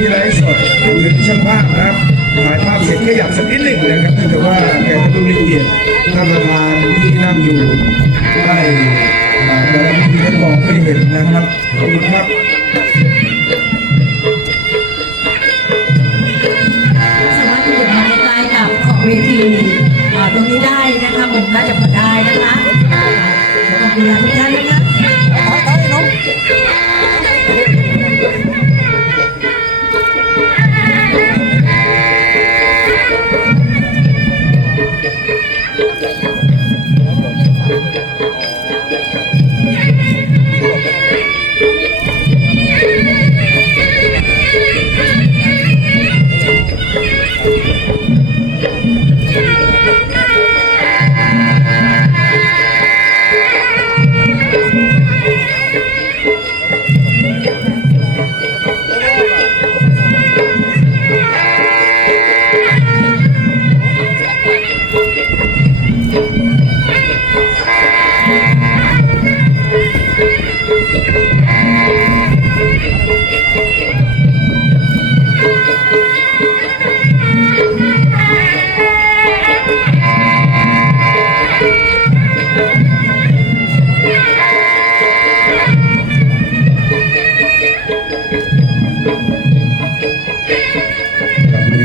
ที่ไลฟ์สดหรือที่ช่างภาพนะครับถ่ายภาพเสร็จขยับสักนิดหนึ่งนะครับเนื่องจากว่าแกจะต้องมีเกียรติท่านประธานที่นั่งอยู่ได้อ่าแต่ละพิธีท่านมองไม่เห็นนะครับขอบคุณครับสามารถที่จะมาใกล้กับขอบเวทีตรงนี้ได้นะคะผมน่าจะ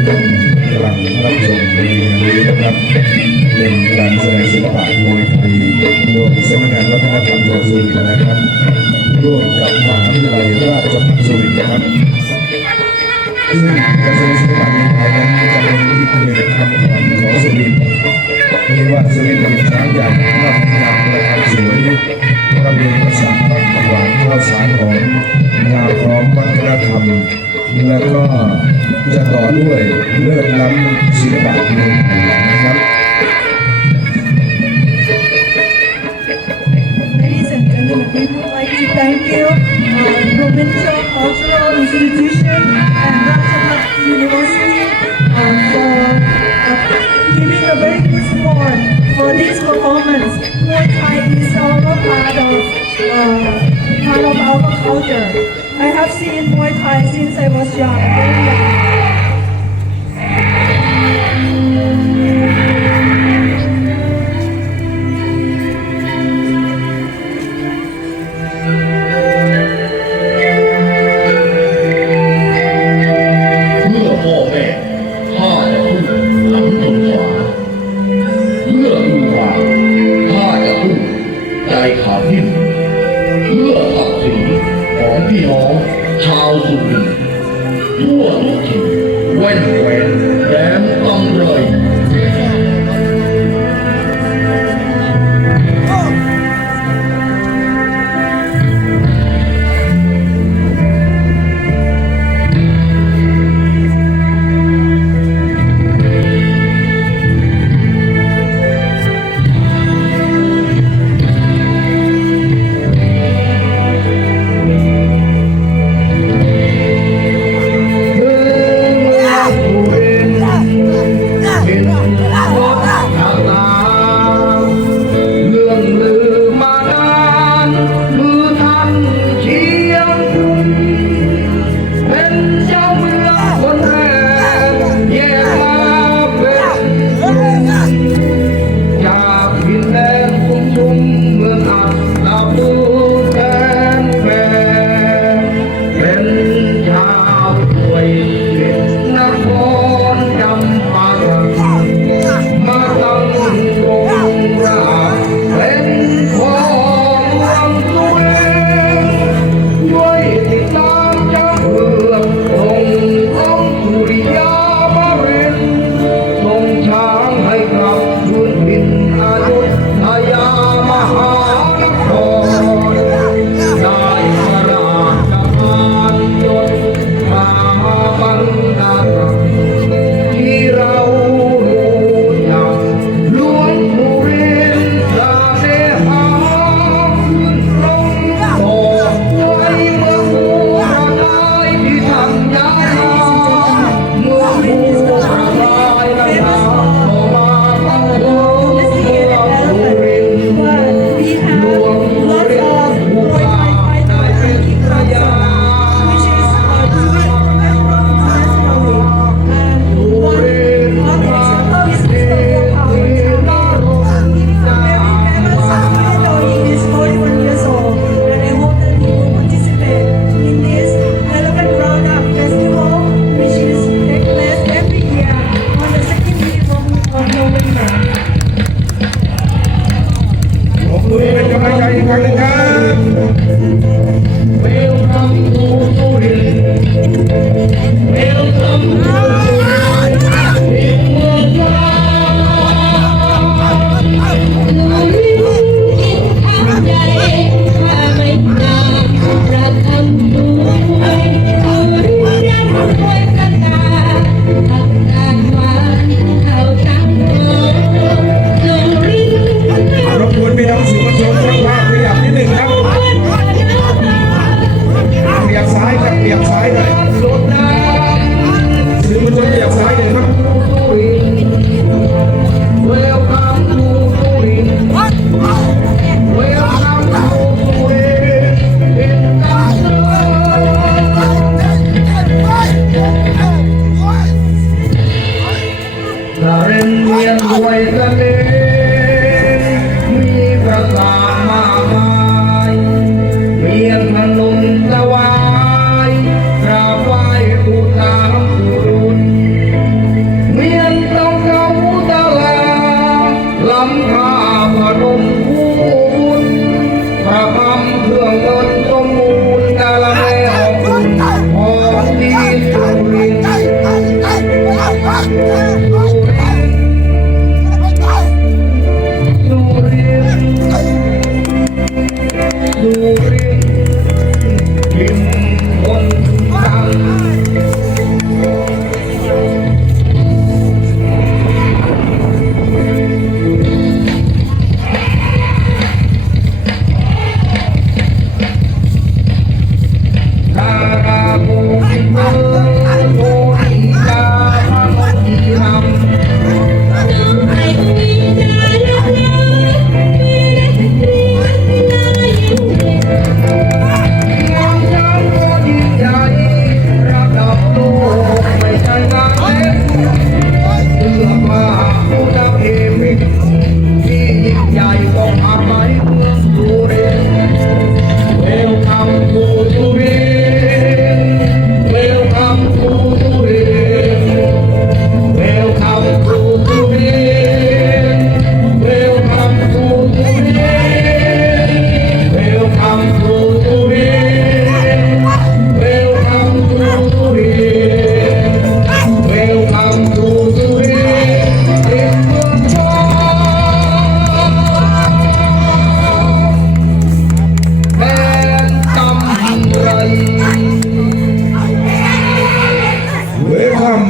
กำลังรับชมในนี้นะครับเป็นการแสดงศิลปะมวยไทยโดยสำนักงานวัฒนธรรมจังหวัดสุรินทร์นะครับร่วมกับมหาวิทยาลัยราชภัฏสุรินทร์นะครับซึ่งการแสดงศิลปะมวยไทยนั้นจะเป็นอีกหนึ่งคำขวัญของสุรินทร์เรียกว่าสุรินทร์เป็นช้างใหญ่มากงามและสวยระเบียงประสาทบางหวานข้าวสารหอมงาพร้อมวัฒนธรรม แล้วก็จะต่อด้วยเลือดล้ำศิลปะมวยไทยนะครับ Ladies and gentlemen, we would like to thank you, uh, Provincial Cultural Institution and Rajabhat University um, for uh, giving a very good support for this performance. Muay Thai is our part of uh, part of our culture. Have seen Muay Thai since I was young,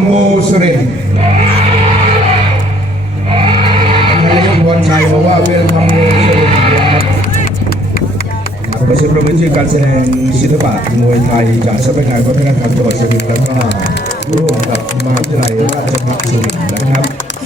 มโมสุรินนายกวันชัยบอกว่าเวลธรรมโมสุรินขอบชิญประมิชื่อการแสดงศิลปะมวยไทยจากสำนักงานวัฒนธรรมจังหวัดสุรินทร์แล้วก็ร่วมกับมหาวิทยาลัยราชภัฏสุรินทร์นะครับ